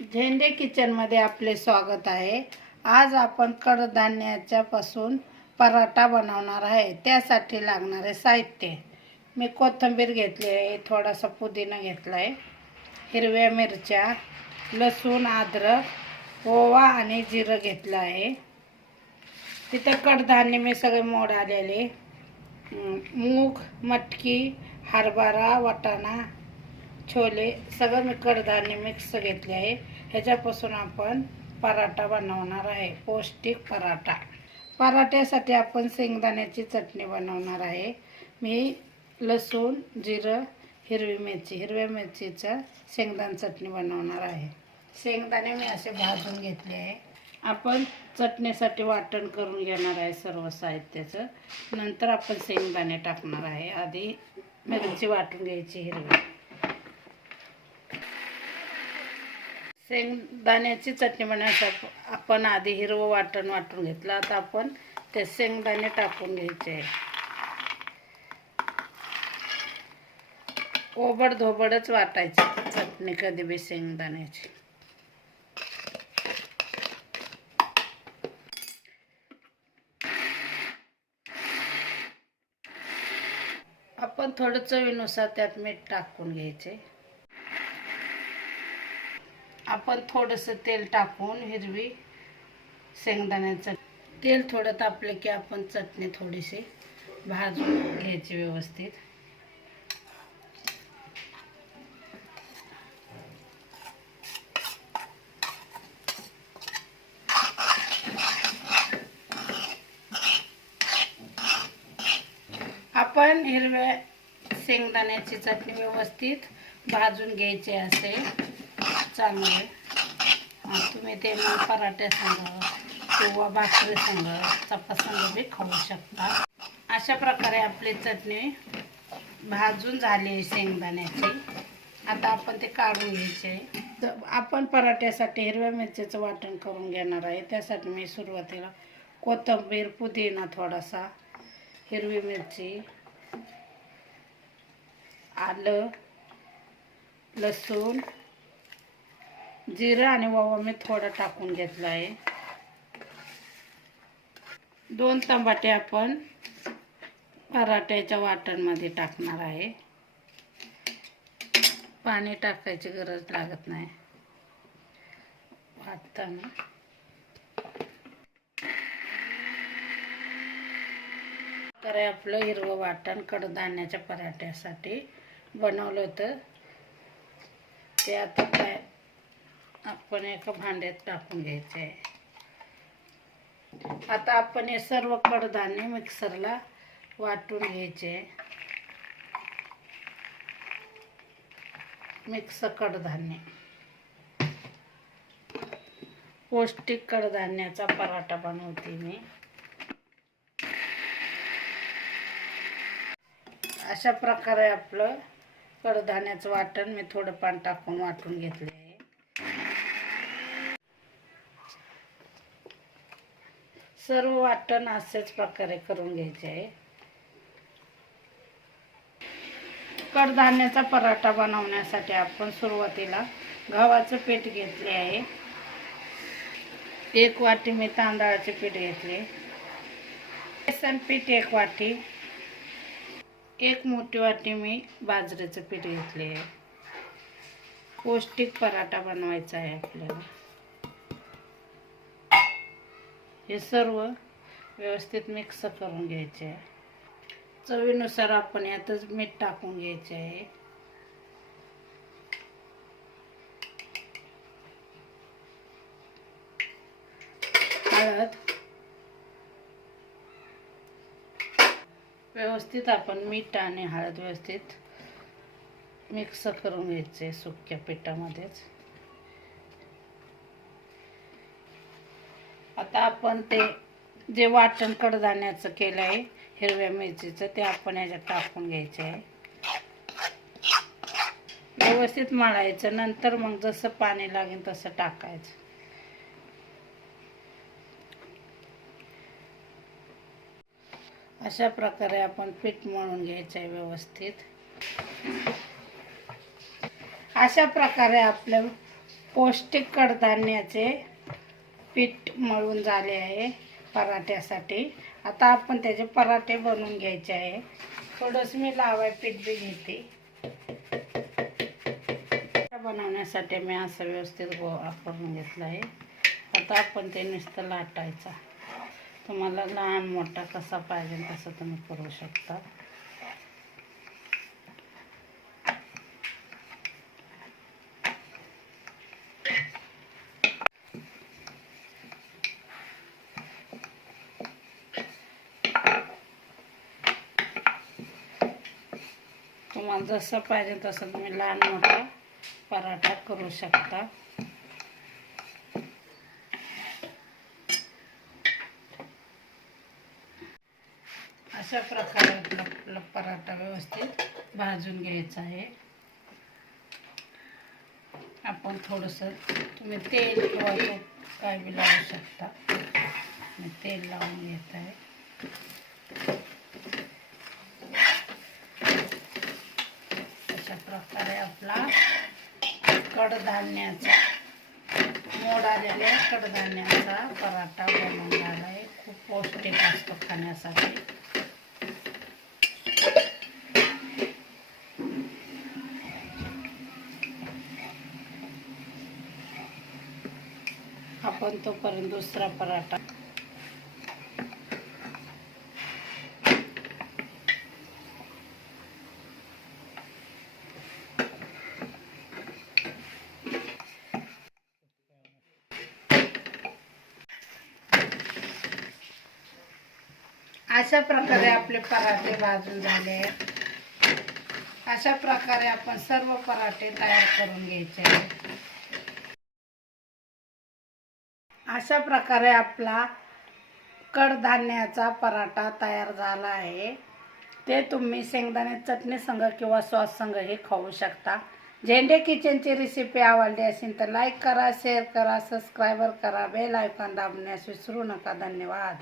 झेंडे किचनमध्ये आपले स्वागत आहे. आज आपण कडधान्याच्या पासून पराठा बनवणार आहे. त्यासाठी लागणारे साहित्य. मी कोथिंबीर घेतली आहे थोडासा पुदिना घेतला आहे हिरव्या मिरच्या लसूण अद्रक ओवा आणि जिरं घेतलं आहे. तिथं कडधान्य मी सगळे मोड आलेले मूग मटकी हरभरा वाटाणा छोले सगळं मी कडधान्य मिक्स घेतले आहे. ह्याच्यापासून आपण पराठा बनवणार आहे. पौष्टिक पराठा. पराठ्यासाठी आपण शेंगदाण्याची चटणी बनवणार आहे. मी लसूण जिरं हिरवी मिरची हिरव्या मिरचीचं शेंगदाण चटणी बनवणार आहे. शेंगदाणे मी असे भाजून घेतले आहे. आपण चटणीसाठी वाटण करून घेणार आहे सर्व साहित्याचं. नंतर आपण शेंगदाणे टाकणार आहे. आधी मिरची वाटून घ्यायची हिरवी. शेंगदाण्याची चटणी बनवण्यासाठी आपण आधी हिरवं वाटण वाटून घेतलं. आता आपण ते शेंगदाणे टाकून घ्यायचे ओबड धोबडच वाटायची चटणी कधी बी शेंगदाण्याची आपण थोडं चवीनुसार त्यात मीठ टाकून घ्यायचे. आपण थोडंसं तेल टाकून हिरवी शेंगदाण्याचं तेल थोडं तापलं की आपण चटणी थोडीशी भाजून घ्यायची व्यवस्थित. आपण हिरव्या शेंगदाण्याची चटणी व्यवस्थित भाजून घ्यायची असेल. चांगलं आहे. तुम्ही ते मग पराठ्या संग किंवा भाकरी संग चपासंग बी खाऊ शकता. अशा प्रकारे आपली चटणी भाजून झाली आहे शेंगदाण्याची. आता आपण ते काढून घ्यायचे तर आपण पराठ्यासाठी हिरव्या मिरचीचं वाटण करून घेणार आहे. त्यासाठी मी सुरुवातीला कोथिंबीर पुदिना थोडासा हिरवी मिरची आलं लसूण जिरं आणि ओवा मी थोडं टाकून घेतलं आहे. दोन टमाटे आपण पराठ्याच्या वाटणमध्ये टाकणार आहे. पाणी टाकायची गरज लागत नाही. वाटताना. तर आपलं हिरवं वाटण कडधान्याच्या पराठ्यासाठी बनवलं होतं. ते आता काय आपण एका भांड्यात टाकून घ्यायचे आहे. आता आपण हे सर्व कडधान्य मिक्सरला वाटून घ्यायचे मिक्स कडधान्य. पौष्टिक कडधान्याचा पराठा बनवते मी. अशा प्रकारे आपलं कडधान्याचं वाटण मी थोडं पाणी टाकून वाटून घेतले आहे सर्व वाटण असेच प्रकारे करून घ्यायचे आहे. कडधान्याचा पराठा बनवण्यासाठी आपण सुरुवातीला गव्हाचं पीठ घेतले आहे. एक वाटी मी तांदळाचे पीठ घेतले बेसन पीठ एक वाटी. एक मोठी वाटी मी बाजरीचं पीठ घेतले आहे. पौष्टिक पराठा बनवायचा आहे आपल्याला. हे सर्व व्यवस्थित मिक्स करून घ्यायचे. आहे चवीनुसार आपण यातच मीठ टाकून घ्यायचे. आहे हळद. व्यवस्थित आपण मीठ आणि हळद व्यवस्थित मिक्स करून घ्यायचे सुक्या पिठामध्येच. आता आपण ते जे वाटण कडधान्याचं केलं आहे हिरव्या मिरचीचं ते आपण ह्याच्यात टाकून घ्यायचे आहे. व्यवस्थित मळायचं नंतर मग जसं पाणी लागेल तसं टाकायचं. अशा प्रकारे आपण पीठ मळून घ्यायचं आहे व्यवस्थित. अशा प्रकारे आपलं पौष्टिक कडधान्याचे पीठ मळून झाले आहे पराठ्यासाठी. आता आपण त्याचे पराठे बनवून घ्यायचे आहे. थोडंसं मी लावाय पीठ बी घेते. बनवण्यासाठी मी असं व्यवस्थित गोळा करून घेतला आहे. आता आपण ते नुसतं लाटायचा. तुम्हाला लहान मोठा कसा पाहिजे तसं तुम्ही करू शकता. तुम्हाला जसं पाहिजे तसं तुम्ही लहान मोठा पराठा करू शकता. अशा प्रकारे आपला पराठा व्यवस्थित भाजून घ्यायचा आहे. आपण थोडंसं तुम्ही तेल किंवा काय बी लावू शकता. मी तेल लावून घेत आहे अशा प्रकारे आपला कडधान्याचा मोड आलेल्या कडधान्याचा पराठा बनवून झाला आहे. खूप पौष्टिक असतो खाण्यासाठी. आपण तोपर्यंत दुसरा पराठा अशा प्रकारे आपले पराठे भाजून झाले. आहेत अशा प्रकारे आपण सर्व पराठे तयार करून घ्यायचे. अशा प्रकारे आपला कडधान्याचा पराठा तयार झाला आहे. ते तुम्ही शेंगदाणे चटणी संग किंवा सॉस संघ हे खाऊ शकता. झेंडे किचनची रेसिपी आवडली असेल तर लाईक करा शेअर करा सबस्क्राईबर करा बेल आयकॉन दाबण्यास विसरू नका. धन्यवाद.